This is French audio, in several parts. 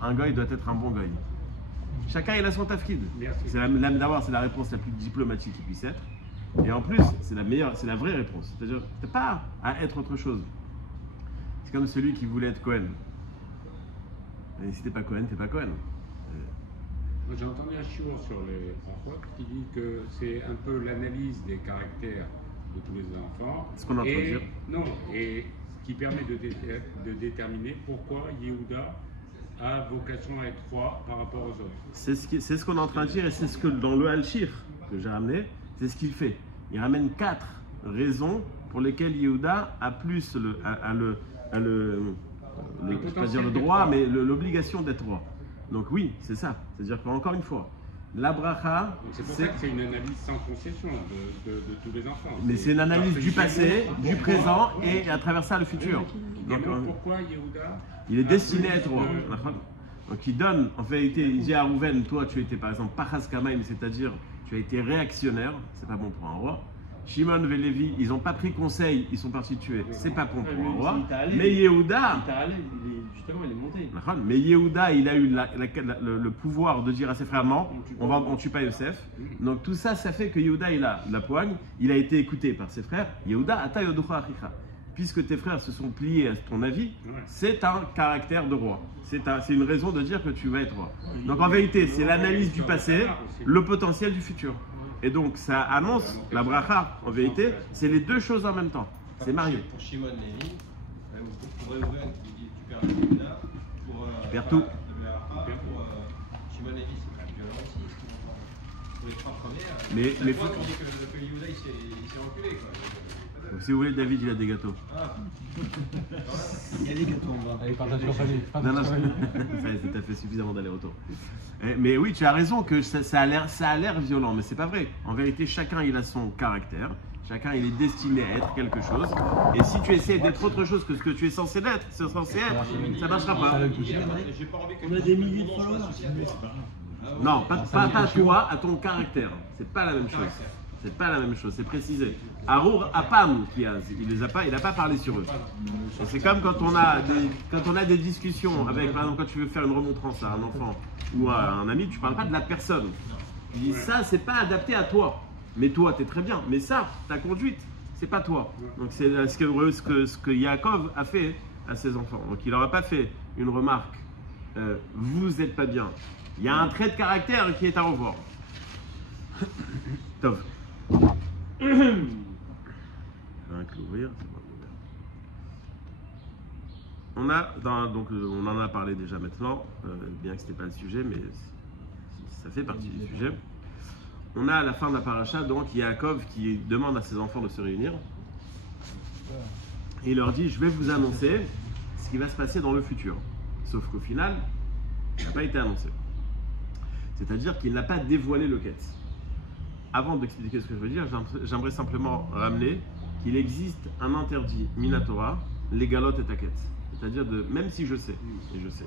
Un goy doit être un bon goy. Chacun il a son tafkid. D'abord, c'est la réponse la plus diplomatique qui puisse être. Et en plus, c'est la meilleure, c'est la vraie réponse. C'est-à-dire, t'as pas à être autre chose. C'est comme celui qui voulait être Cohen. Et si t'es pas Cohen, t'es pas Cohen. J'ai entendu un shiur sur les enfants qui dit que c'est un peu l'analyse des caractères de tous les enfants. Ce qu'on est en train de dire. Non, et ce qui permet de déterminer pourquoi Yehuda a vocation à être roi par rapport aux autres. C'est ce qu'on est en train de dire et c'est ce que dans le Al-Shir que j'ai ramené, c'est ce qu'il fait. Il ramène 4 raisons pour lesquelles Yehuda a plus le droit, mais l'obligation d'être roi. Donc oui, c'est ça. C'est-à-dire qu'encore une fois, la bracha, c'est pour ça que c'est une analyse sans concession de tous les enfants. Mais c'est une analyse du passé, du présent et à travers ça le futur. Donc pourquoi Yehuda il est destiné à être roi. Donc il donne, en vérité, il dit à Rouven, toi tu étais par exemple Pachas Kamaim, c'est-à-dire tu as été réactionnaire, c'est pas bon pour un roi. Shimon et Lévi, ils n'ont pas pris conseil, ils sont partis tuer, c'est pas bon pour un roi. Mais Yehuda, justement, il est monté. Mais Yehuda, il a eu le pouvoir de dire à ses frères non, on tue pas Yosef. Donc tout ça, ça fait que Yehuda, il a la poigne, il a été écouté par ses frères. Yehuda, ata yoducha achicha. Puisque tes frères se sont pliés à ton avis, c'est un caractère de roi. C'est une raison de dire que tu vas être roi. Donc en vérité, c'est l'analyse du passé, le potentiel du futur. Et donc ça annonce la bracha, en vérité, c'est les deux choses en même temps. C'est marié. Pour Shimon Lévi, pour Reuven, tu perds Yehuda, tu perds tout. Pour Shimon Lévi, c'est très violent aussi. Pour les 3 premières, mais on dit que Yehuda il s'est enculé quoi. Donc, si vous voulez, David, il a des gâteaux. Il y a des gâteaux en bas. Allez, partage sur famille. Non, ça t'a fait suffisamment d'aller-retour. Mais oui, tu as raison que ça a l'air violent, mais c'est pas vrai. En vérité, chacun il a son caractère. Chacun il est destiné à être quelque chose. Et si tu essaies d'être autre chose que ce que tu es censé être, ça marchera pas. On a des milliers de followers. Non, pas à toi, à ton caractère. C'est pas la même chose. C'est pas la même chose, c'est précisé. Arour Apam, il n'a pas parlé sur eux. C'est comme quand on a des discussions avec, par exemple, quand tu veux faire une remontrance à un enfant ou à un ami, tu parles pas de la personne. Tu dis ça, c'est pas adapté à toi. Mais toi, tu es très bien. Mais ça, ta conduite, c'est pas toi. Donc c'est ce que Yaakov a fait à ses enfants. Donc il n'aura pas fait une remarque. Vous n'êtes pas bien. Il y a un trait de caractère qui est à revoir. Tov. On en a parlé déjà maintenant, bien que ce n'était pas le sujet, mais ça fait partie du sujet. On a à la fin de la paracha, donc Yaakov qui demande à ses enfants de se réunir et il leur dit: je vais vous annoncer ce qui va se passer dans le futur. Sauf qu'au final, ça n'a pas été annoncé. C'est-à-dire qu'il n'a pas dévoilé le quête. Avant d'expliquer ce que je veux dire, j'aimerais simplement ramener qu'il existe un interdit minatora, les galotes et taquettes. C'est-à-dire même si je sais, et je sais,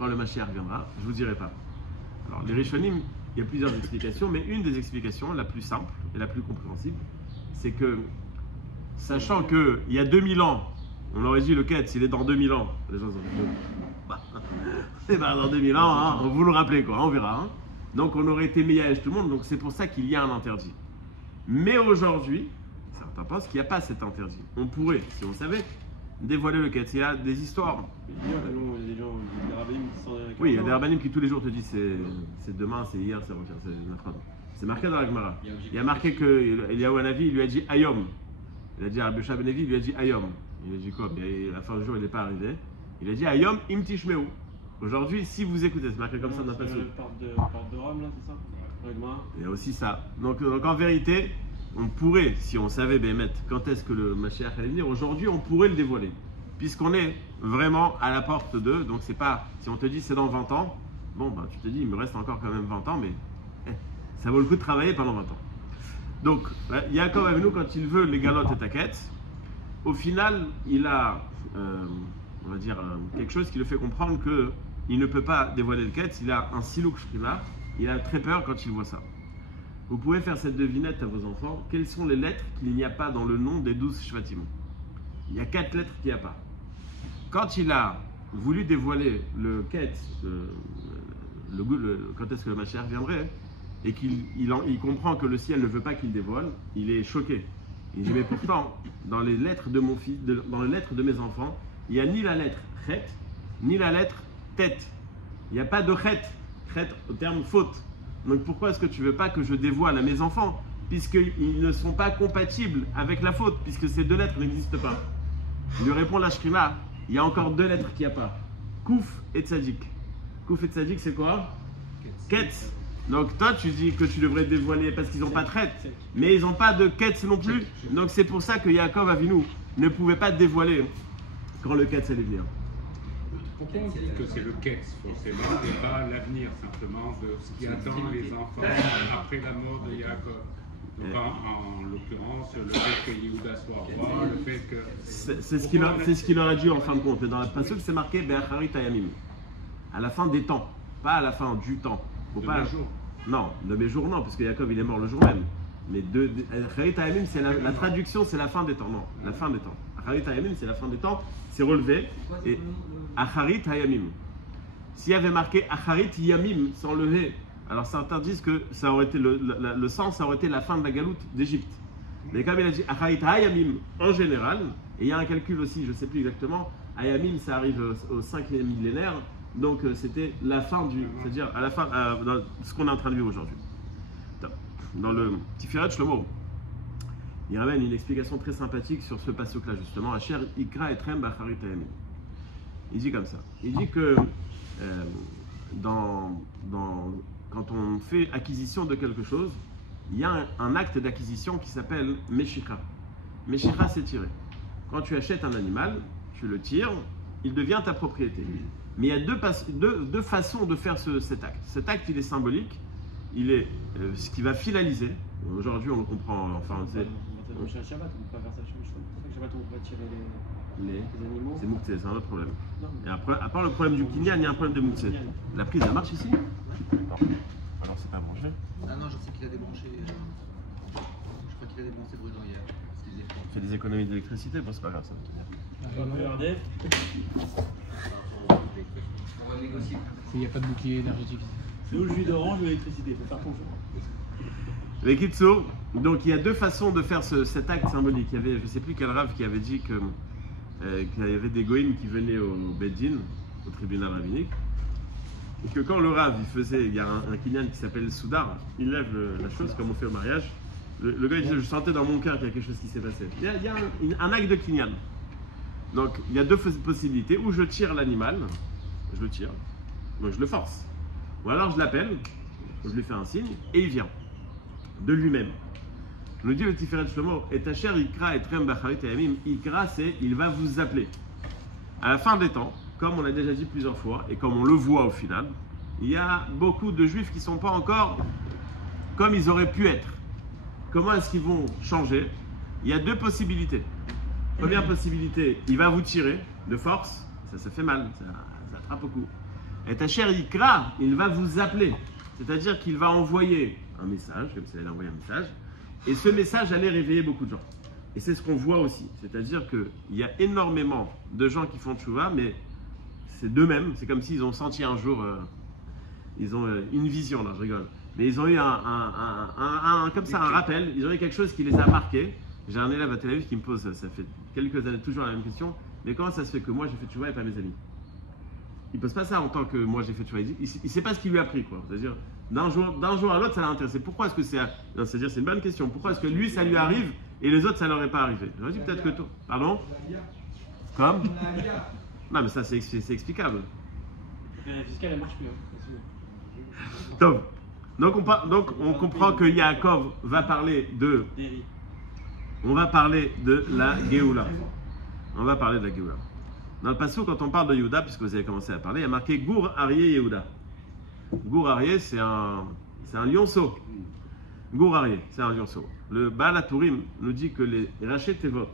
quand le Mashiach viendra, je ne vous dirai pas. Alors les Rishonim, il y a plusieurs explications, mais une des explications, la plus simple et la plus compréhensible, c'est que, sachant qu'il y a 2000 ans, on aurait dit le quête, s'il est dans 2000 ans, les gens ont dit, c'est pas dans 2000 ans, hein, vous le rappelez quoi, on verra. Hein. Donc on aurait été meillage tout le monde, donc c'est pour ça qu'il y a un interdit. Mais aujourd'hui, certains pensent qu'il n'y a pas cet interdit. On pourrait, si on savait, dévoiler le quête. Il y a des histoires. Oui, il y a des rabbanim qui tous les jours te disent c'est demain, c'est hier, c'est avant-hier, c'est notre homme. C'est marqué dans la Gemara. Il y a marqué que Eliyahu Hanavi lui a dit Ayom. Il a dit à Rabbi Shua ben Levi, il lui a dit Ayom. Il a dit quoi? À la fin du jour, il n'est pas arrivé. Il a dit Ayom im tishmeu. Aujourd'hui, si vous écoutez, c'est marqué comme ça dans la passage. Porte de Rome, là, c'est ça? Il y a aussi ça. Donc en vérité, on pourrait, si on savait quand est-ce que le Mashiach allait venir, aujourd'hui on pourrait le dévoiler. Puisqu'on est vraiment à la porte d'eux, donc c'est pas, si on te dit c'est dans 20 ans, bon bah tu te dis il me reste encore quand même 20 ans, mais ça vaut le coup de travailler pendant 20 ans. Donc Yaakov avec nous quand il veut les galotes et taquettes, au final il a, on va dire, quelque chose qui le fait comprendre que il ne peut pas dévoiler le quête, il a un silouk shprima, il a très peur quand il voit ça. Vous pouvez faire cette devinette à vos enfants. Quelles sont les lettres qu'il n'y a pas dans le nom des 12 shvatim? Il y a 4 lettres qu'il n'y a pas. Quand il a voulu dévoiler le quête, quand est-ce que le Mashiach viendrait, et qu'il comprend que le ciel ne veut pas qu'il dévoile, il est choqué. Il dit, mais pourtant, dans les lettres de mon fils, dans les lettres de mes enfants, il n'y a ni la lettre chet, ni la lettre tête. Il n'y a pas de chet au terme faute. Donc pourquoi est-ce que tu ne veux pas que je dévoile à mes enfants, puisqu'ils ne sont pas compatibles avec la faute, puisque ces deux lettres n'existent pas? Il lui répond la Shrima, il y a encore deux lettres qu'il n'y a pas. Kouf et Tzadik. Kouf et Tzadik, c'est quoi? Ketz. Donc toi, tu dis que tu devrais dévoiler parce qu'ils n'ont pas de trait, mais ils n'ont pas de Ketz non plus. Donc c'est pour ça que Yaakov Avinu ne pouvait pas dévoiler quand le Ketz allait venir. Pourquoi on dit que c'est le Ketz forcément et pas l'avenir simplement de ce qui attend les enfants après la mort de Yaakov? Donc en l'occurrence, le fait que Yehuda soit roi, le fait que... C'est ce qu'il leur a dit en fin de compte. Dans la passage, c'est marqué Be'acharit Hayamim. À la fin des temps, pas à la fin du temps. Faut de pas... mes jours. Non, de mes jours non, parce que Yaakov il est mort le jour même. Mais Acharit Hayamim, c'est la traduction, c'est la fin des temps. Non, la fin des temps. Acharit Hayamim, c'est la fin des temps, c'est relevé. Et Acharit Hayamim. S'il y avait marqué Acharit Yamim sans le He, alors certains disent que ça aurait été le sens, ça aurait été la fin de la galoute d'Égypte. Mais comme il a dit Acharit Hayamim en général, et il y a un calcul aussi, je ne sais plus exactement, Hayamim ça arrive au 5e millénaire, donc c'était la fin c'est-à-dire à la fin, dans ce qu'on est en train de vivre aujourd'hui. Dans le Tiferet Shlomo, il ramène une explication très sympathique sur ce passage-là justement, Asher Ikra Etrem B'Acharit Hayamim. Il dit comme ça, il dit que quand on fait acquisition de quelque chose, il y a un acte d'acquisition qui s'appelle Meshicha. Meshicha, c'est tirer. Quand tu achètes un animal, tu le tires, il devient ta propriété. Mais il y a deux façons de faire cet acte. Cet acte, il est symbolique, il est ce qui va finaliser. Aujourd'hui, on le comprend, enfin, On va faire Shabbat, on ne peut pas faire ça chez nous. Shabbat, on va tirer les animaux. C'est Mouktsé, c'est un autre problème. Non. Et après, à part le problème du Kinyan, il y a un problème de Mouktsé. La prise, elle marche ici? Non. Alors, c'est pas branché. Ah non, je sais qu'il a débranché. Je crois qu'il a débranché le brûlant hier. Il fait des économies d'électricité, bon, c'est pas grave ça. Regardez. On va négocier. Il n'y a pas de bouclier énergétique. C'est où le jus d'orange ou l'électricité? Il faut faire attention. Les Kitsour, donc il y a deux façons de faire cet acte symbolique. Il y avait, je ne sais plus quel rave qui avait dit qu'il y avait des goïms qui venaient au Beddin, au tribunal rabbinique, et que quand le rave il y a un kinyan qui s'appelle Soudar, il lève la chose comme on fait au mariage. Le gars il dit, je sentais dans mon cœur qu'il y a quelque chose qui s'est passé. Il y a un acte de kinyan. Donc il y a deux possibilités, où je tire l'animal, je le tire, donc je le force, ou alors je l'appelle, je lui fais un signe, et il vient, de lui-même. Nous dit le Tiferet Shlomo, et Tacher Ikra et Trem Bacharit Hayamim, Ikra c'est il va vous appeler. À la fin des temps, comme on l'a déjà dit plusieurs fois, et comme on le voit au final, il y a beaucoup de juifs qui ne sont pas encore comme ils auraient pu être. Comment est-ce qu'ils vont changer? Il y a deux possibilités. Première possibilité, il va vous tirer de force, ça se fait mal, ça attrape au cou. Et Tacher Ikra, il va vous appeler. C'est-à-dire qu'il va envoyer un message, comme si elle envoyé un message, et ce message allait réveiller beaucoup de gens. Et c'est ce qu'on voit aussi. C'est-à-dire qu'il y a énormément de gens qui font tchouva, mais c'est d'eux-mêmes. C'est comme s'ils ont senti un jour, ils ont une vision, là, je rigole. Mais ils ont eu comme ça, un rappel. Ils ont eu quelque chose qui les a marqués. J'ai un élève à Tel Aviv qui me pose, ça fait quelques années, toujours la même question. Mais comment ça se fait que moi j'ai fait tchouva et pas mes amis? Il ne pose pas ça en tant que moi j'ai fait tchouva. Il ne sait pas ce qui lui a pris, quoi. C'est-à-dire, d'un jour à l'autre, ça l'a intéressé. Pourquoi est-ce que c'est... C'est-à-dire, c'est une bonne question. Pourquoi est-ce que lui, ça lui arrive et les autres, ça leur est pas arrivé? Je dis peut-être que toi... Pardon? Comme? Non, mais ça, c'est explicable. La fiscale, elle marche plus. Donc, on comprend que Yaakov va parler de... On va parler de la Géoula. On va parler de la Géoula. Dans le passage, quand on parle de Yehuda, puisque vous avez commencé à parler, il y a marqué Gour Aryeh Yehuda. Gour Aryeh, c'est un lionceau. Gour Aryeh, c'est un lionceau. Le Baal HaTurim nous dit que les Raché Tevot,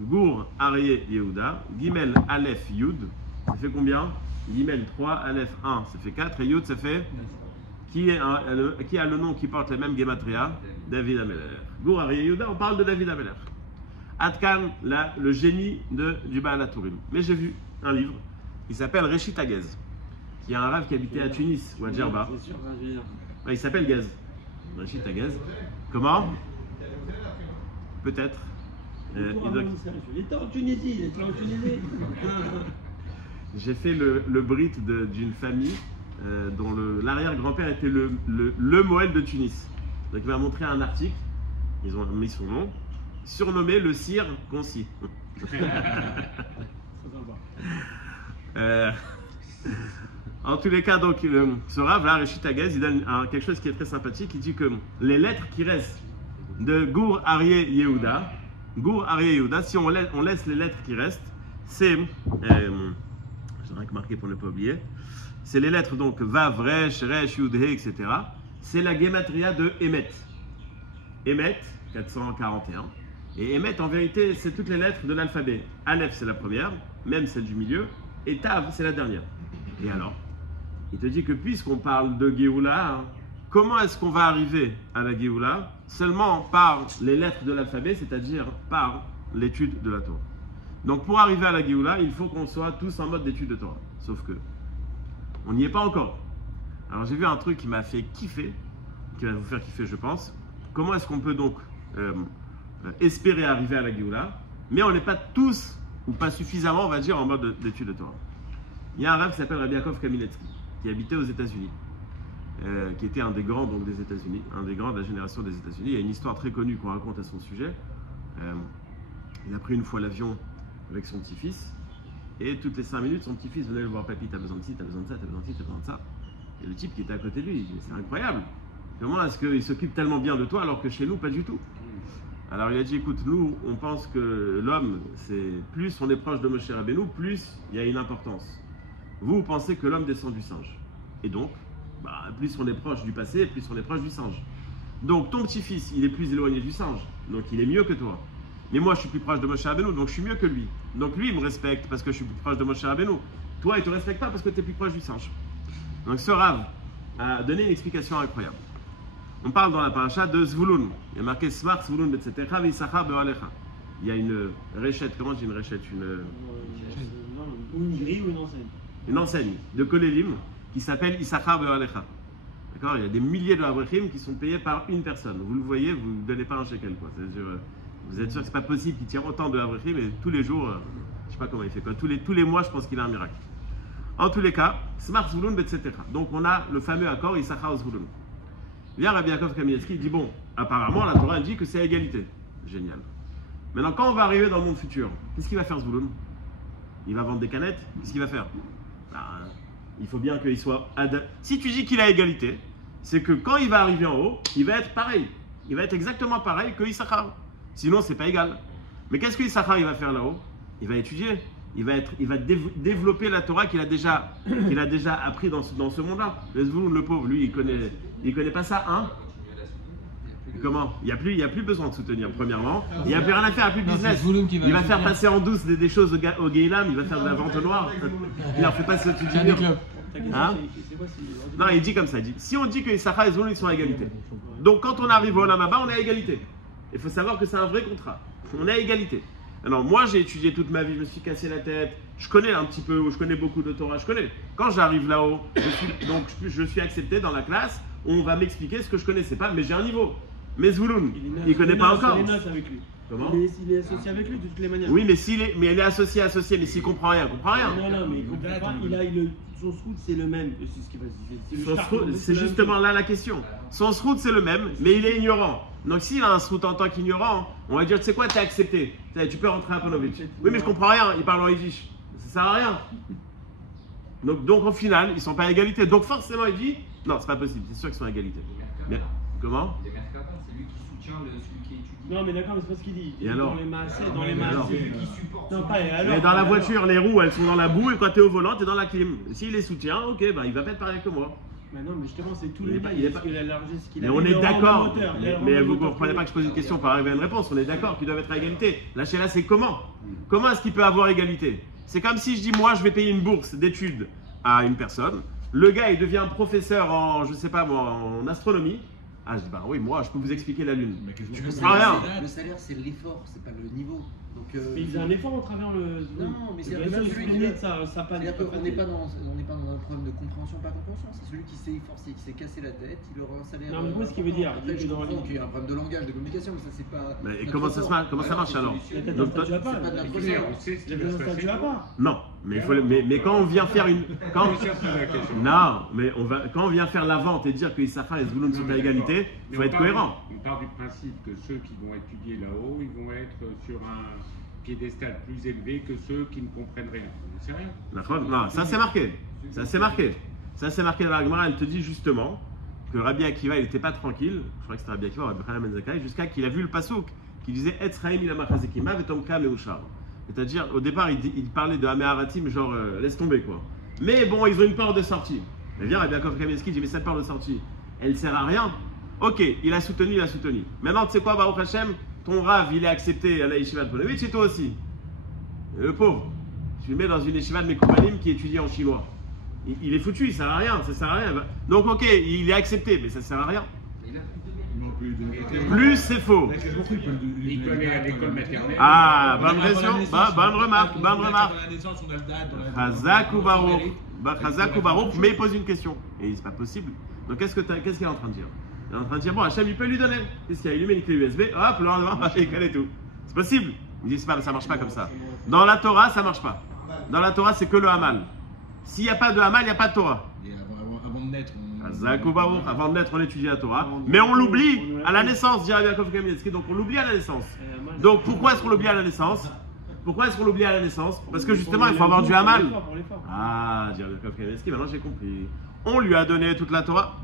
Gour Aryeh Yehuda, Gimel Aleph Yud, ça fait combien? Gimel 3, Aleph 1, ça fait 4, et Yud, ça fait qui a le nom qui porte les mêmes Gematria? David Ameler. Gour Aryeh Yehuda, on parle de David Ameler. Adkan, le génie du Baal HaTurim. Mais j'ai vu un livre il s'appelle Réchit Agez. Il y a un rave qui habitait à Tunis ou à Djerba. C'est sûr, je veux dire. Ouais, il s'appelle Gaz. Réchit Agez. Comment? Peut-être. Il était en Tunisie, il était en Tunisie. J'ai fait le brit d'une famille dont l'arrière-grand-père était le Moël de Tunis. Donc il m'a montré un article, ils ont mis son nom, surnommé le Sire Concis. Très sympa. En tous les cas, donc, ce rave là, Réchit Agez, il donne quelque chose qui est très sympathique. Il dit que les lettres qui restent de Gour Aryeh Yehuda, si on laisse les lettres qui restent, c'est, j'aurais marqué pour ne pas oublier, c'est les lettres donc Vav, Resh, Resh, Yud, He, etc. C'est la gematria de Emet. Emet, 441. Et Emet, en vérité, c'est toutes les lettres de l'alphabet. Aleph, c'est la première, même celle du milieu, et Tav, c'est la dernière. Et alors, il te dit que puisqu'on parle de Géoula, comment est-ce qu'on va arriver à la Géoula? Seulement par les lettres de l'alphabet, c'est-à-dire par l'étude de la Torah. Donc pour arriver à la Géoula, il faut qu'on soit tous en mode d'étude de Torah. Sauf que, on n'y est pas encore. Alors j'ai vu un truc qui m'a fait kiffer, qui va vous faire kiffer je pense. Comment est-ce qu'on peut donc espérer arriver à la Géoula, mais on n'est pas tous, ou pas suffisamment, on va dire, en mode d'étude de Torah. Il y a un rave qui s'appelle Rabbi Yaakov Kaminetsky, qui habitait aux États-Unis, qui était un des grands donc, des États-Unis, un des grands de la génération des États-Unis. Il y a une histoire très connue qu'on raconte à son sujet. Il a pris une fois l'avion avec son petit-fils, et toutes les 5 minutes, son petit-fils venait le voir: papy, t'as besoin de ci, t'as besoin de ça, t'as besoin de ci, t'as besoin de ça. Et le type qui était à côté de lui, il dit: c'est incroyable, comment est-ce qu'il s'occupe tellement bien de toi alors que chez nous, pas du tout? Alors il a dit: écoute, nous, on pense que l'homme, c'est plus on est proche de Moshe Rabbeinu, plus il y a une importance. Vous pensez que l'homme descend du singe. Et donc, plus on est proche du passé, plus on est proche du singe. Donc ton petit-fils, il est plus éloigné du singe, donc il est mieux que toi. Mais moi, je suis plus proche de Moshe Rabbeinu, donc je suis mieux que lui. Donc lui, il me respecte parce que je suis plus proche de Moshe Rabbeinu. Toi, il ne te respecte pas parce que tu es plus proche du singe. Donc ce Rav a donné une explication incroyable. On parle dans la paracha de Zvulun. Il y a marqué Smart, Zvulun, etc. Il y a une réchette, comment je dis une réchette? Une grille ou une enseigne? Une enseigne de Kolélim qui s'appelle Issachar Be'alecha. D'accord? Il y a des milliers de Avrechim qui sont payés par une personne. Vous le voyez, vous ne donnez pas un shekel, quoi. Vous êtes sûr que ce n'est pas possible qu'il tire autant de Avrechim, et tous les jours, je ne sais pas comment il fait, quoi. Tous les mois, je pense qu'il a un miracle. En tous les cas, Smart Zvulun, etc. Donc on a le fameux accord Issachar Zvulun. Vient Rabbi Yaakov Kaminetsky, il dit: bon, apparemment la Torah dit que c'est à égalité. Génial. Maintenant, quand on va arriver dans le monde futur, qu'est-ce qu'il va faire Zvulun? Il va vendre des canettes? Qu'est-ce qu'il va faire? Il faut bien qu'il soit... Si tu dis qu'il a égalité, c'est que quand il va arriver en haut, il va être pareil. Il va être exactement pareil que Issachar. Sinon, c'est pas égal. Mais qu'est-ce que Issachar il va faire là-haut? Il va étudier. Il va développer la Torah qu'il a déjà appris dans ce monde-là. Le pauvre, lui, il connaît pas ça, hein? Comment? Il n'y a plus besoin de soutenir, premièrement. Il n'y a plus rien à faire, il n'y a plus de business. Il va faire passer en douce des choses au Geilam, il va faire de la vente noire. Il leur fait pas ce truc du mur. Hein? Non, il dit comme ça, il dit: si on dit que Issachar et Zvulun, ils sont à égalité. Donc quand on arrive au Olam Haba, on est à égalité. Il faut savoir que c'est un vrai contrat. On est à égalité. Alors moi, j'ai étudié toute ma vie, je me suis cassé la tête. Je connais un petit peu, je connais beaucoup de Torah, je connais. Quand j'arrive là-haut, je suis accepté dans la classe, on va m'expliquer ce que je connaissais pas, mais j'ai un niveau. Mais Zvulun, il ne connaît pas encore. Avec lui. Comment? Il est associé avec lui de toutes les manières. Oui, mais il est associé, mais s'il comprend rien, il comprend rien. Non, mais il comprend pas. Son srout, c'est le même. C'est ce qui va. C'est justement là la question. Son srout, c'est le même, mais il est ignorant. Donc s'il a un srout en tant qu'ignorant, on va dire: tu sais quoi, t'es accepté. Tu peux rentrer à Ponovitch. Oui, mais je comprends rien, il parle en yiddish. Ça sert à rien. Donc au final, ils sont pas à égalité. Donc forcément, il dit: non, c'est pas possible, c'est sûr qu'ils sont à égalité. Mais, comment? Les mercatins, c'est lui qui soutient celui qui étudie. Non, mais d'accord, mais c'est pas ce qu'il dit. Et alors? Dans les massés, c'est lui qui supporte. Non, pas et alors. Mais dans la voiture, les roues, elles sont dans la boue, et quand tu es au volant, tu es dans la clim. S'il les soutient, ok, il va pas être pareil que moi. Mais non, mais justement, c'est tout Il est pas- il est pas- qu'il a élargi ce qu'il Mais a. on est d'accord. Mais vous ne comprenez comprenez pas que je pose une question pour arriver à une réponse. On est d'accord qu'ils doivent être à égalité. Là, c'est comment? Comment est-ce qu'il peut avoir égalité? C'est comme si je dis: moi, je vais payer une bourse d'études à une personne. Le gars, il devient professeur en, je sais pas moi, en astronomie. Ah, je dis, bah oui, moi, je peux vous expliquer la lune. Mais qu'est-ce que Le tu Ah, salaire, rien. le salaire, c'est l'effort, c'est pas le niveau. Donc, Mais il faisait un effort au travers le. Non, mais c'est bien même sûr, celui il qui met ça pas. c'est-à-dire qu'on n'est pas dans un problème de compréhension, pas compréhension. C'est celui qui s'est efforcé, qui s'est cassé la tête, il aura un salaire. Non, mais moi, ce qu'il veut dire, Après, il je est dans comprends la- qu'il y a un problème de langage, de communication, mais ça, c'est pas. Mais notre comment ça, fort. comment ça marche alors? Il y a peut-être Donc, un statut à c'est part. pas de notre Écoutez, fort. on sait ce Il y qui a va peut-être se un statut passer. à part. Non, mais, mais quand on vient faire une. Quand, Je vais faire la question. non, mais quand on vient faire la vente et dire que Issachar et Zvouloun sont à égalité, il faut être cohérent. On part du principe que ceux qui vont étudier là-haut, ils vont être sur un piédestal plus élevé que ceux qui ne comprennent rien. C'est rien. D'accord? Non, ça c'est marqué. Ça c'est marqué. Ça c'est marqué dans la Gemara. Elle te dit justement que Rabbi Akiva, il n'était pas tranquille. Je crois que c'était Rabbi Akiva, Rabbi Hanan ben Zakkai, jusqu'à qu'il a vu le passouk qui disait Etzraim il amachazekima vetomka meushar. C'est-à-dire, au départ, il parlait de Hameharatim, genre laisse tomber quoi. Mais bon, ils ont une porte de sortie. Mais viens, Rabbi Yaakov Kamenetsky dit mais cette porte de sortie, elle sert à rien. Ok, il a soutenu, il a soutenu. Maintenant, tu sais quoi, Baruch Hashem, ton Rav, il est accepté à la Yeshiva de Ponevezh et toi aussi. Et le pauvre, tu le mets dans une Yeshiva de Mekoubanim qui étudie en chinois. Il est foutu, il sert à rien, ça sert à rien. Donc ok, il est accepté, mais ça sert à rien. Non, plus de. Plus c'est faux. Il peut aller à l'école maternelle. Ah, bonne question, bonne remarque, bonne remarque. Chazak ou Baruch, Chazak ou Baruch, mais il pose une question. Et c'est pas possible. Donc qu'est-ce qu'il est en train de dire? Il est en train de dire, bon, Hachem, il peut lui donner. Qu'est-ce qu'il y a? Il lui met une clé USB, hop, le lendemain, il connaît tout. C'est possible. Il dit, ça marche pas comme ça. Dans la Torah, ça marche pas. Dans la Torah, c'est que le Hamal. S'il n'y a pas de Hamal, il n'y a pas de Torah. Et avant de naître, Chazak ou Baruch, avant de naître, on étudie la Torah. Mais on l'oublie à la naissance, dit Rabbi Yaakov Kamenetsky. Donc on l'oublie à la naissance. Donc pourquoi est-ce qu'on l'oublie à la naissance? Pourquoi est-ce qu'on l'oublie à la naissance? Parce que justement, il faut avoir du Hamal. Ah, dit Rabbi Yaakov Kamenetsky, maintenant j'ai compris. On lui a donné toute la Torah.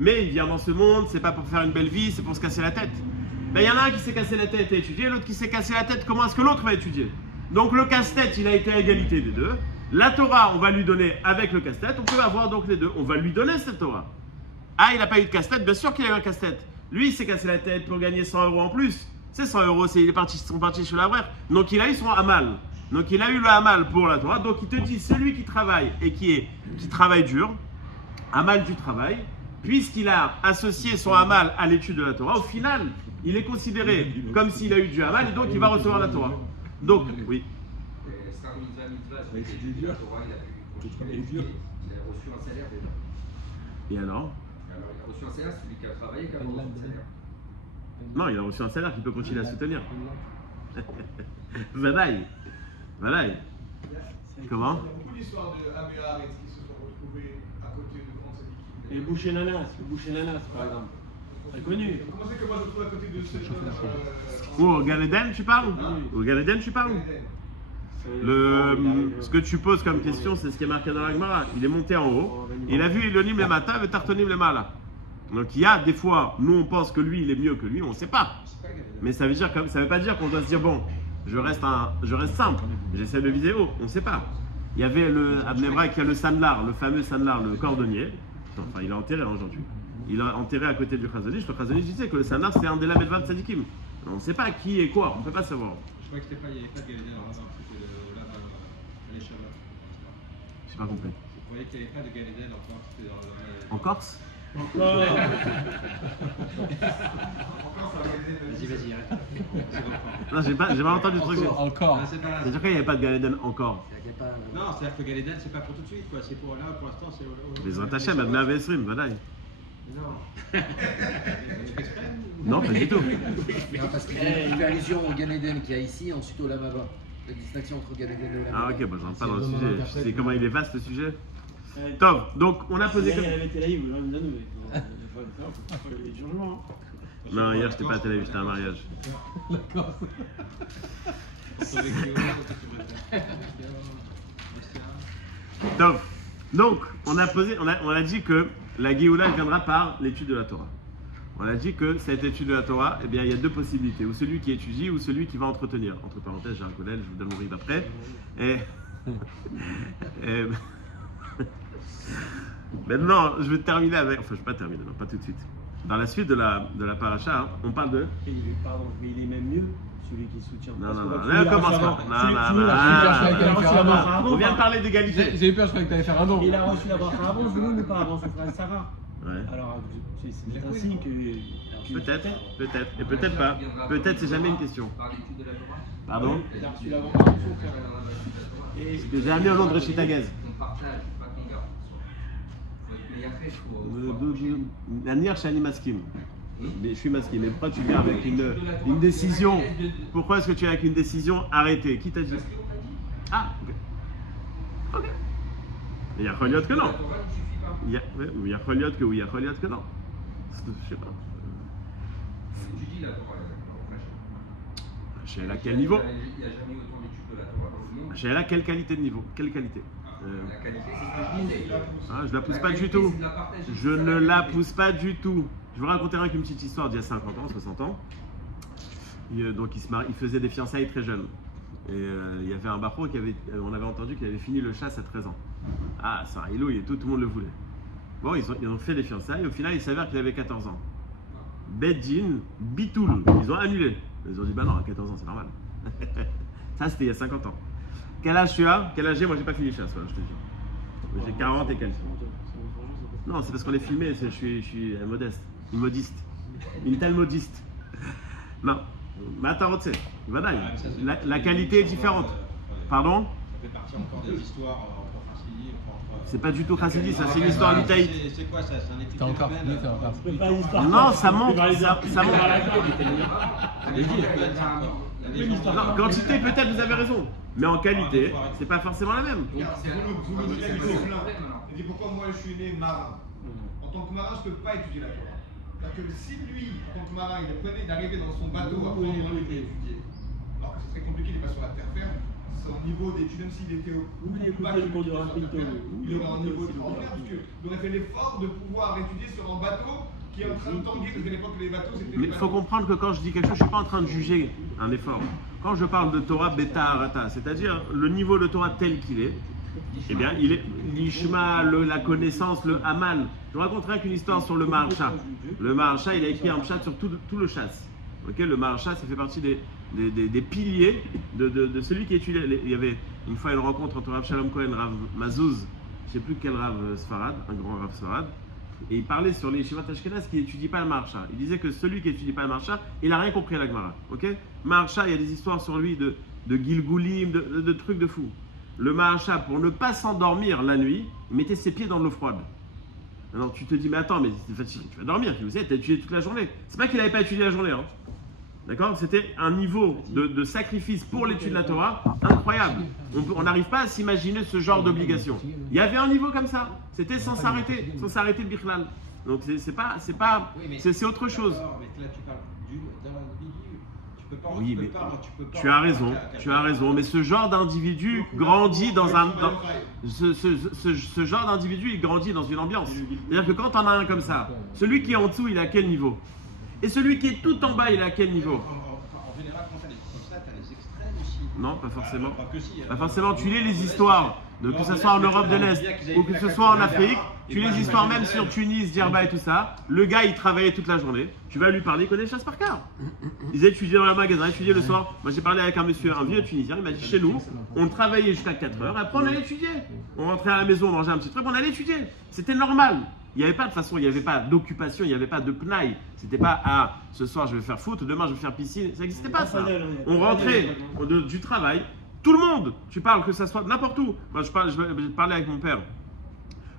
Mais il vient dans ce monde, c'est pas pour faire une belle vie, c'est pour se casser la tête. Ben, il y en a un qui s'est cassé la tête et étudié, l'autre qui s'est cassé la tête, comment est-ce que l'autre va étudier? Donc le casse-tête, il a été à égalité des deux. La Torah, on va lui donner avec le casse-tête, on peut avoir donc les deux. On va lui donner cette Torah. Ah, il n'a pas eu de casse-tête, bien sûr qu'il a eu un casse-tête. Lui, il s'est cassé la tête pour gagner 100 € en plus. C'est 100 €, ils sont partis chez l'Avrère. Donc il a eu son Hamal. Donc il a eu le Hamal pour la Torah. Donc il te dit, celui qui travaille et qui travaille dur, Hamal du travail, puisqu'il a associé son Hamal à l'étude de la Torah, au final, il est considéré comme s'il a eu du Hamal et donc il va recevoir la Torah. Donc, oui. C'est un mitzvah, celui la Torah, il a pu continuer, il a reçu un salaire déjà. Et alors? Alors il a reçu un salaire, celui qui a travaillé, qui a reçu un salaire. Non, il a reçu un salaire qu'il peut continuer à soutenir. Vadaï. Vadaï. Comment? Il y a beaucoup d'histoires de Hamé qui se sont retrouvés à côté de grands syndiqués. Et Boucher Nanas, par exemple. Très connu. Comment c'est que moi je me trouve à côté de ce Ou au Gan Eden, tu parles? Au Gan Eden, tu parles? Ce que tu poses comme question, c'est ce qui est marqué dans la Gemara. Il est monté en haut, il a vu Elonim le matin et Tartonim le mala. Donc il y a des fois, nous on pense que lui il est mieux que lui, on ne sait pas. Mais ça veut pas dire qu'on doit se dire bon, je reste simple, j'essaie de viser haut, on ne sait pas. Il y avait à Bnei Brak, il y a le Sandlar, le fameux Sandlar, le cordonnier. Enfin, il est enterré aujourd'hui. Il est enterré à côté du Chazonish. Le Chazonish disait que le Sandlar c'est un des Lamedvav Tzadikim. On ne sait pas qui est quoi, on ne peut pas savoir. Je crois que c'était pas, il n'y avait pas de Galédel en Shabbat, c'était les Shabbat. J'ai pas compris. Je croyais qu'il n'y avait pas de Galédel en France, c'était dans En Corse? Vas-y, arrête. Non, j'ai pas entendu le truc. Encore. C'est-à-dire qu'il n'y avait pas de Galéden encore. Non, c'est-à-dire que Galédel, c'est pas pour tout de suite, quoi. C'est pour là, pour l'instant, c'est. Les Ratachem, Adna Vesrim, Vadaï. Non. Non, pas du tout. Non, parce qu'il fait allusion au Gan Eden qu'il y a ici, ensuite au Lamava. La distinction entre Gan Eden et le Lamava. Ah, ok, bah, j'en parle dans le sujet. Je sais comment il est vaste le sujet. Top, donc on a posé. Il avait été là, il voulait nous annoncer. Il y a urgent. Non, hier j'étais pas à Tel Aviv, j'étais à un mariage. Top. Donc, on a dit que la Géoula viendra par l'étude de la Torah. On a dit que cette étude de la Torah, eh bien, il y a deux possibilités. Ou celui qui étudie, ou celui qui va entretenir. Entre parenthèses, j'ai un collège, je vous donne mon riz d'après. Maintenant, je vais terminer avec... Enfin, je ne vais pas terminer, non, pas tout de suite. Dans la suite de la paracha, hein, on parle de... Pardon, mais il est même mieux, celui qui soutient. Non, là, commence pas. On vient de parler d'égalité. J'ai eu peur, je croyais que tu allais faire un don. Il a reçu la bracha avant, Zvouloun ou pas avant son frère Sarah? Ouais. Alors, c'est peut-être un signe que. Peut-être. Et peut-être pas. Peut-être, c'est jamais une question. Par l'étude de la Torah. Pardon? Tu as reçu l'avant-garde, frère. Et Ce que j'ai amené au nom de Reshit Hagez. on partage, pas qu'on garde. Mais après, il faut. Nanier Shani Maskim. Mais je suis masqué. Mais pourquoi tu viens avec une décision? Pourquoi est-ce que tu viens avec une décision arrêtée? Qui t'a dit? Ah, ok. Ok. Il y a Choliot que non. Il y a Choliot que oui, il y a Choliot que non. Je sais pas. Tu dis la Torah, Chez à quel niveau? Il n'y a jamais autant d'études de la Torah dans le monde. Chez à quelle qualité de niveau? Quelle qualité? La qualité, c'est ce que je disais. Ah, je la pousse pas du tout. Je ne la pousse pas du tout. Je vais raconter une petite histoire d'il y a 50 ans, 60 ans. Donc il faisait des fiançailles très jeunes. Et il y avait un barreau on avait entendu qu'il avait fini le chasse à 13 ans. Ah, c'est un ilouille et tout le monde le voulait. Bon, ils ont fait des fiançailles. Au final, il s'avère qu'il avait 14 ans. Beddin, Bitoul, ils ont annulé. Ils ont dit, bah non, à 14 ans, c'est normal. Ça, c'était il y a 50 ans. Quel âge tu as? Quel âge j'ai? Moi, j'ai pas fini le chasse, voilà, je te dis. J'ai 40 et quelques. Non, c'est parce qu'on est filmé, je suis modeste. Une modiste. Une telle modiste. Non. Mais attends, tu sais, la qualité est différente. Pardon? Ça fait partie encore des histoires entre Chassidi et c'est pas du tout Chassidi, ça c'est une histoire litaïque. C'est quoi ça? C'est un étude T'as encore phénomène. fini, t'as encore. Non, ça monte. Ça monte. Non, quantité, peut-être, vous avez raison. Mais en qualité, c'est pas forcément la même. Vous me dites il dit pourquoi moi je suis né marin. En tant que marin, je ne peux pas étudier la Torah. C'est-à-dire que si lui, en tant que marin, il arrivait dans son bateau à prendre un livre et étudier, alors c'est très compliqué, il n'est pas sur la terre ferme, son niveau d'études, même s'il était au il aurait un niveau extraordinaire, parce qu'il aurait fait l'effort de pouvoir étudier sur un bateau qui est en train de tanguer, parce qu'à l'époque, les bateaux, c'était. Mais il faut comprendre que quand je dis quelque chose, je ne suis pas en train de juger un effort. Quand je parle de Torah Beta Arata, c'est-à-dire le niveau de Torah tel qu'il est, eh bien, il est l'Ishma, la connaissance, le Haman. Je vous raconterai qu'une histoire sur le Maharsha. Le Maharsha, il a écrit un pshat sur tout le chasse. Okay, le Maharsha, ça fait partie des piliers de celui qui étudie. Il y avait une fois une rencontre entre Rav Shalom Cohen et Rav Mazouz, je ne sais plus quel Rav Sfarad, un grand Rav Sfarad, et il parlait sur les Yeshivat Ashkenaz qui n'étudient pas le Maharsha. Il disait que celui qui n'étudie pas le Maharsha, il n'a rien compris à la Gemara. Okay, Maharsha, il y a des histoires sur lui de Gilgulim, de trucs de fou. Le Maharsha, pour ne pas s'endormir la nuit, il mettait ses pieds dans l'eau froide. Alors tu te dis, mais attends, mais c'est fatigué, tu vas dormir, vous savez, tu as étudié toute la journée. C'est pas qu'il n'avait pas étudié la journée, hein. D'accord? C'était un niveau de sacrifice pour l'étude de la Torah incroyable. On n'arrive pas à s'imaginer ce genre d'obligation. Il y avait un niveau comme ça. C'était sans s'arrêter de Bichlal. Donc c'est autre chose. Mais là, tu parles d'un individu. Tu peux pas. Oui, mais tu as raison. Mais ce genre d'individu grandit dans un. Ce genre d'individu, il grandit dans une ambiance. C'est-à-dire que quand on a un comme ça, celui qui est en dessous, il est à quel niveau? Et celui qui est tout en bas, il est à quel niveau? En général, quand tu as des trucs comme ça, tu as les extrêmes aussi. Non, pas forcément. Pas forcément. Tu lis les histoires, que ce soit en Europe de l'Est ou que ce soit en Afrique, tu lis les histoires même sur Tunis, Djerba et tout ça. Le gars, il travaillait toute la journée. Tu vas lui parler, il connaît les chasses par cœur. Ils étudiaient dans le magasin, étudiaient le soir. Moi, j'ai parlé avec un monsieur, un vieux Tunisien, il m'a dit chez nous, on travaillait jusqu'à 4 heures, après on allait étudier. On rentrait à la maison, on mangeait un petit truc, on allait étudier. C'était normal. Il n'y avait pas de façon, il n'y avait pas d'occupation, il n'y avait pas de pnaï. C'était pas ce soir je vais faire foot, demain je vais faire piscine. Ça n'existait pas ça. On rentrait du travail. Tout le monde, tu parles que ça soit n'importe où. Moi je parlais avec mon père.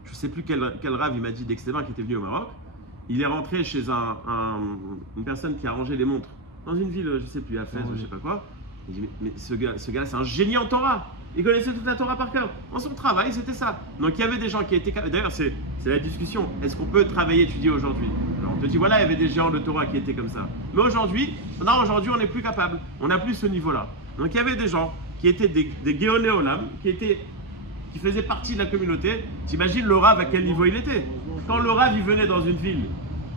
Je ne sais plus quel rave il m'a dit d'Aix-les-Bains qui était venu au Maroc. Il est rentré chez une personne qui a rangé les montres dans une ville, je ne sais plus, à Fès, je ne sais pas quoi. Il dit mais ce gars c'est un génie en Torah. Il connaissait toute la Torah par cœur. En son travail, c'était ça. Donc il y avait des gens qui étaient capables. D'ailleurs, c'est la discussion. Est-ce qu'on peut travailler, étudier aujourd'hui? Alors on te dit, voilà, il y avait des géants de Torah qui étaient comme ça. Mais aujourd'hui, on n'est plus capable. On n'a plus ce niveau-là. Donc il y avait des gens qui étaient des Géoné Olam, qui faisaient partie de la communauté. T'imagines le Rav à quel niveau il était? Quand le Rav, il venait dans une ville,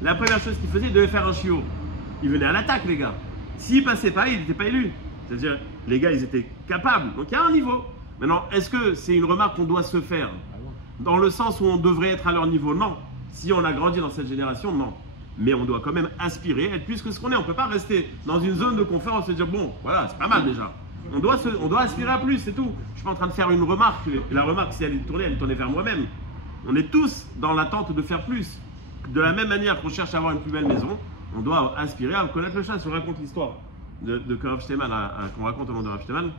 la première chose qu'il faisait, il devait faire un chiot. Il venait à l'attaque, les gars. S'il passait pas, il n'était pas élu. C'est-à-dire, les gars, ils étaient capables. Donc, il y a un niveau. Maintenant, est-ce que c'est une remarque qu'on doit se faire dans le sens où on devrait être à leur niveau? Non. Si on a grandi dans cette génération, non. Mais on doit quand même aspirer, être plus que ce qu'on est. On ne peut pas rester dans une zone de confort et se dire, bon, voilà, c'est pas mal déjà. On doit aspirer à plus, c'est tout. Je suis pas en train de faire une remarque. La remarque, si elle est tournée vers moi-même. On est tous dans l'attente de faire plus. de la même manière qu'on cherche à avoir une plus belle maison, on doit aspirer à connaître le chasse. On raconte l'histoire de Rav Shteman, qu'on raconte au nom de Rav Shteman.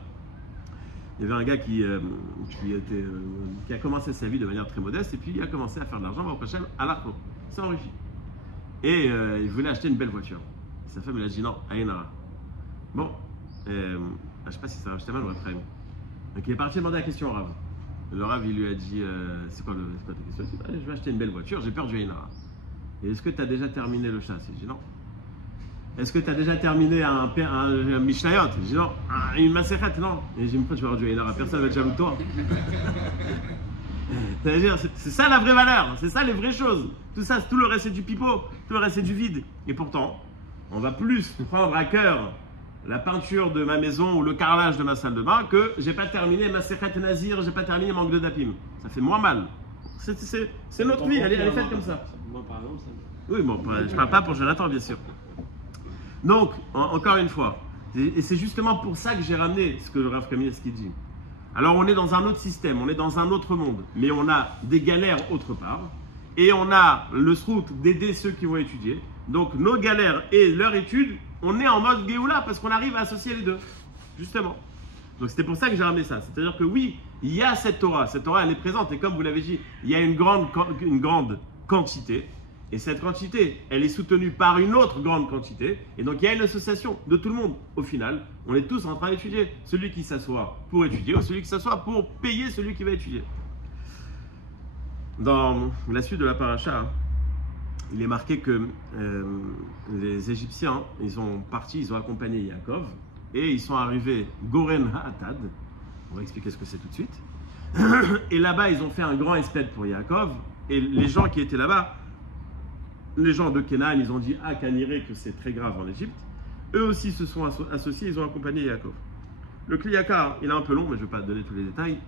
Il y avait un gars qui a commencé sa vie de manière très modeste et puis il a commencé à faire de l'argent au prochain à l'arco. Il s'est enrichi. Et il voulait acheter une belle voiture. Sa femme lui a dit non, Aïnara. Bon, je ne sais pas si c'est Rav Shteman ou Rav Chaim. Donc il est parti demander la question au Rav. Le Rav il lui a dit c'est quoi ta question? Il dit, je vais acheter une belle voiture, j'ai peur du Aïnara. Et est-ce que tu as déjà terminé le chasse? Il dit non. Est-ce que tu as déjà terminé un Mishnayot? Je dis non. Une Maserhet, non. Et je dis, pourquoi tu vas avoir du Aïnara? Personne ne va être jaloux de toi. C'est-à-dire, c'est ça la vraie valeur, c'est ça les vraies choses. Tout ça, tout le reste c'est du pipeau, tout le reste c'est du vide. Et pourtant, on va plus prendre à cœur la peinture de ma maison ou le carrelage de ma salle de bain que j'ai pas terminé ma Maserhet Nazir, j'ai pas terminé manque de dapim. Ça fait moins mal. C'est notre vie, elle est faite comme ça. Moi par exemple, ça... Oui, bon, je parle pas pour Jonathan, bien sûr. Donc, encore une fois, et c'est justement pour ça que j'ai ramené ce que le Rav Kamievski dit. Alors, on est dans un autre système, on est dans un autre monde, mais on a des galères autre part, et on a le srout d'aider ceux qui vont étudier. Donc, nos galères et leur étude, on est en mode Géoula, parce qu'on arrive à associer les deux, justement. Donc, c'était pour ça que j'ai ramené ça. C'est-à-dire que oui, il y a cette Torah, elle est présente, et comme vous l'avez dit, il y a une grande quantité. Et cette quantité, elle est soutenue par une autre grande quantité. Et donc, il y a une association de tout le monde. Au final, on est tous en train d'étudier. Celui qui s'assoit pour étudier ou celui qui s'assoit pour payer celui qui va étudier. Dans la suite de la paracha, il est marqué que les Égyptiens, ils ont accompagné Yaakov. Et ils sont arrivés Goren Ha'atad. On va expliquer ce que c'est tout de suite. Et là-bas, ils ont fait un grand espède pour Yaakov. Et les gens qui étaient là-bas, les gens de Canaan, ils ont dit à Caniré que c'est très grave en Égypte. Eux aussi se sont associés, ils ont accompagné Yaakov. Le Kliyakar, il est un peu long, mais je ne vais pas donner tous les détails.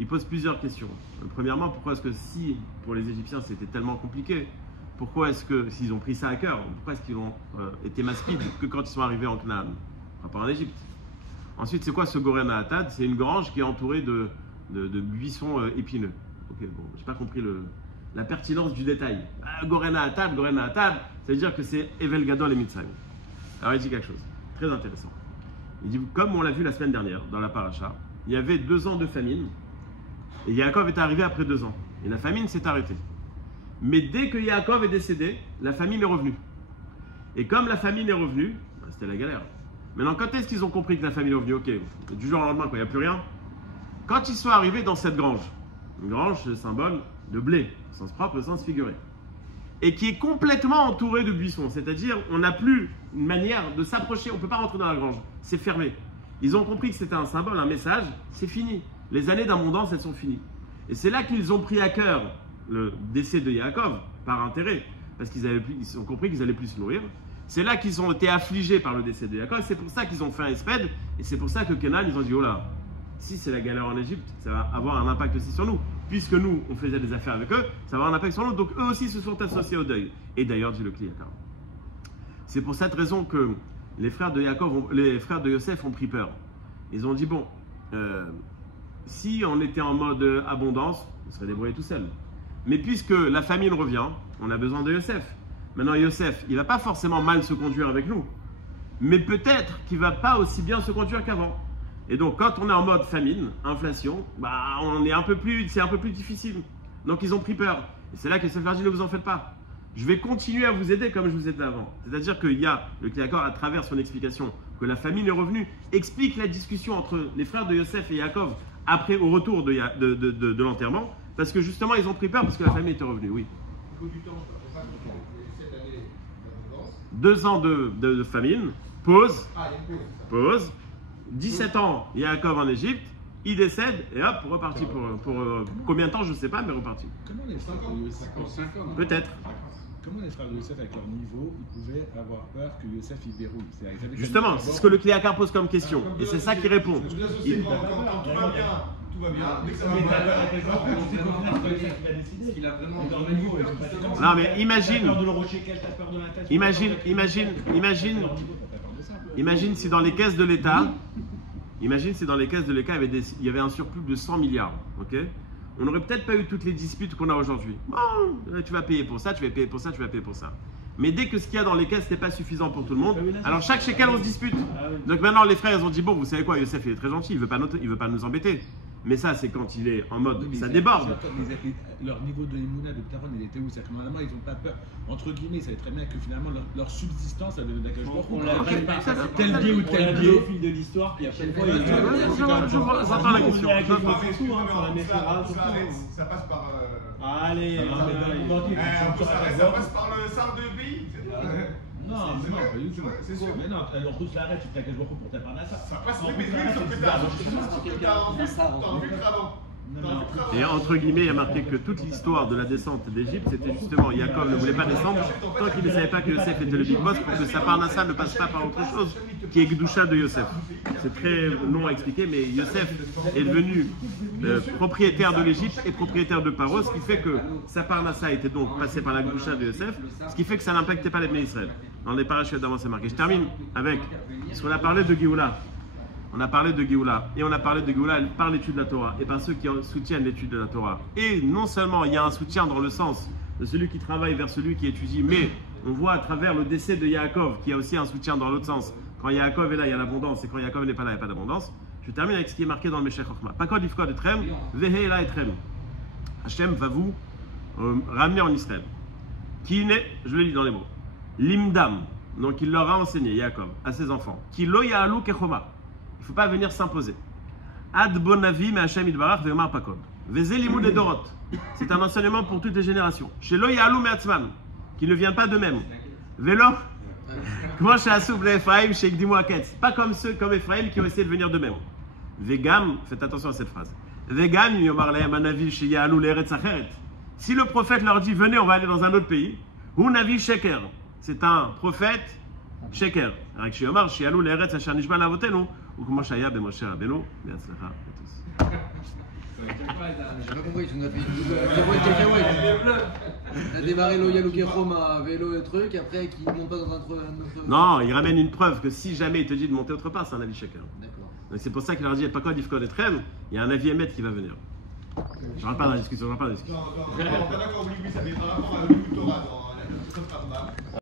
Il pose plusieurs questions. Premièrement, pourquoi est-ce que si, pour les Égyptiens, c'était tellement compliqué, pourquoi est-ce que, s'ils ont pris ça à cœur, pourquoi est-ce qu'ils ont été maspides que quand ils sont arrivés en Canaan, pas en Égypte? Ensuite, c'est quoi ce Goren Ha'atad? C'est une grange qui est entourée de buissons épineux. Ok, bon, j'ai pas compris la pertinence du détail. Goren Ha'atad, ça veut dire que c'est Evel Gadol et Mitzrayim. Alors il dit quelque chose, très intéressant. Il dit, comme on l'a vu la semaine dernière dans la paracha, il y avait 2 ans de famine, et Yaakov est arrivé après 2 ans, et la famine s'est arrêtée. Mais dès que Yaakov est décédé, la famine est revenue. Et comme la famine est revenue, c'était la galère. Maintenant, quand est-ce qu'ils ont compris que la famine est revenue? Ok, du jour au lendemain, quand il n'y a plus rien. Quand ils sont arrivés dans cette grange, une grange, c'est le symbole de blé, au sens propre, au sens figuré, et qui est complètement entourée de buissons, c'est-à-dire on n'a plus une manière de s'approcher, on ne peut pas rentrer dans la grange, c'est fermé. Ils ont compris que c'était un symbole, un message, c'est fini. Les années d'abondance, elles sont finies. Et c'est là qu'ils ont pris à cœur le décès de Yaakov, par intérêt, parce qu'ils ont compris qu'ils allaient plus se nourrir. C'est là qu'ils ont été affligés par le décès de Yaakov, c'est pour ça qu'ils ont fait un espède, et c'est pour ça que Canaan, ils ont dit, oh là, si c'est la galère en Égypte, ça va avoir un impact aussi sur nous. Puisque nous, on faisait des affaires avec eux, ça va avoir un impact sur nous. Donc eux aussi se sont associés au deuil. Et d'ailleurs, dit le Kliyakar. C'est pour cette raison que les frères de Yosef ont pris peur. Ils ont dit, bon, si on était en mode abondance, on serait débrouillé tout seul. Mais puisque la famine revient, on a besoin de Yosef. Maintenant, Yosef, il ne va pas forcément mal se conduire avec nous. Mais peut-être qu'il ne va pas aussi bien se conduire qu'avant. Et donc, quand on est en mode famine, inflation, c'est un peu plus difficile. Donc, ils ont pris peur. Et c'est là que Yosef leur dit, ne vous en faites pas. Je vais continuer à vous aider comme je vous aidais avant. C'est-à-dire qu'il y a le Kliyakar, à travers son explication, que la famine est revenue, explique la discussion entre les frères de Yosef et Yaakov après, au retour de l'enterrement, parce que justement, ils ont pris peur parce que la famine était revenue. Oui. Il faut du temps, c'est pour ça que 7 années d'abondance. 2 ans de famine, pause, Ah, il y a une pause. pause. 17 ans, Yaakov en Égypte, il décède et hop, reparti pour combien de temps, je ne sais pas, mais reparti. Comment les frères de Yosef, 5 ans. Peut-être. comment les frères de Yosef, avec leur niveau, ils pouvaient avoir peur que Yosef il déroule? Justement, c'est ce que le Kliyakar pose comme question. Et c'est ça qu'il répond. Vous associez quand tout va bien, tout va bien. Dès que ça va Est-ce qu'il a vraiment peur? Non mais imagine si dans les caisses de l'État, il y avait un surplus de 100 milliards, ok? on n'aurait peut-être pas eu toutes les disputes qu'on a aujourd'hui. Bon, tu vas payer pour ça, tu vas payer pour ça, tu vas payer pour ça. Mais dès que ce qu'il y a dans les caisses n'est pas suffisant pour tout le monde, alors chaque shekel on se dispute. Donc maintenant les frères ils ont dit bon, vous savez quoi, Yosef il est très gentil, il veut pas nous embêter. Mais ça c'est quand il est en mode, ça déborde. Leur niveau de l'imouna de Ptaron, il était où? C'est-à-dire que normalement ils n'ont pas peur, entre guillemets, ils savaient très bien que finalement leur subsistance, ça devait d'Akadosh Baruch Hu. Tel biais ou tel biais. Au fil de l'histoire, puis après, J'entends la question. Ça passe par. Allez, Ça passe par le sar de pays. Non, pas du tout. C'est sûr. Mais non, alors tous l'arrêt, tu t'Akadosh Baruch Hu pour ta parnassa. Ça passe, oui, mais sauf que t'as un filtre avant. Et entre guillemets, il y a marqué que toute l'histoire de la descente d'Égypte, c'était justement Yaakov ne voulait pas descendre tant qu'il ne savait pas que Yosef était le big boss pour que sa parnassa ne passe pas par autre chose qui est Gdusha de Yosef. C'est très long à expliquer, mais Yosef est devenu propriétaire de l'Égypte et propriétaire de Paro, ce qui fait que sa parnassa était donc passée par la Gdusha de Yosef, ce qui fait que ça n'impactait pas les Bnei Israël. Dans les parachutes d'avant, c'est marqué. Je termine avec ce qu'on a parlé de Géoula. On a parlé de Géoula, et on a parlé de Géoula par l'étude de la Torah, et par ceux qui soutiennent l'étude de la Torah. Et non seulement il y a un soutien dans le sens de celui qui travaille vers celui qui étudie, mais on voit à travers le décès de Yaakov qu'il y a aussi un soutien dans l'autre sens. Quand Yaakov est là, il y a l'abondance, et quand Yaakov n'est pas là, il n'y a pas d'abondance. Je termine avec ce qui est marqué dans le Meshech Chochma. Pakod Ifkod Etrem, Vehe la Etrem. Hachem va vous ramener en Israël. Qui n'est, je le lis dans les mots, Limdam, donc il leur a enseigné, Yaakov, à ses enfants, Ki lo ya'alu kechoma. Il ne faut pas venir s'imposer. Ad bonavi me Hashem idbarach ve'omar pakod. Veze limud et dorot. C'est un enseignement pour toutes les générations. Chez lo ya'alu me'atzman, qui ne vient pas d'eux-mêmes. Velo, comment chez Assoub le Ephraim, chez Gdimu Aketz. Pas comme ceux comme Ephraim qui ont essayé de venir d'eux-mêmes. Vegam, faites attention à cette phrase. Vegam yomar lehem anavi chez ya'alu le'eretz acheret. Si le prophète leur dit venez, on va aller dans un autre pays, ou navi sheker. C'est un prophète sheker. Avec chez Yomar, chez ya'alu le'eretz asher nishba l'avotenu. Ou comment Shaya ben Moshe Rabbeinu, Be'atzlacha à tous. J'ai pas compris, tu nous as fait t'as démarré le Yalou Kechoma, vélo et truc, après qui ne monte pas dans un autre. Non, il ramène une preuve que si jamais il te dit de monter autre part, c'est un avis chacun. D'accord. Donc c'est pour ça qu'il leur dit pas quoi d'Ifkod et Trem, il y a un avis émettre qui va venir. Je ne rentre pas dans la discussion, Non, on n'a pas oublié, ça met par rapport à la Torah dans la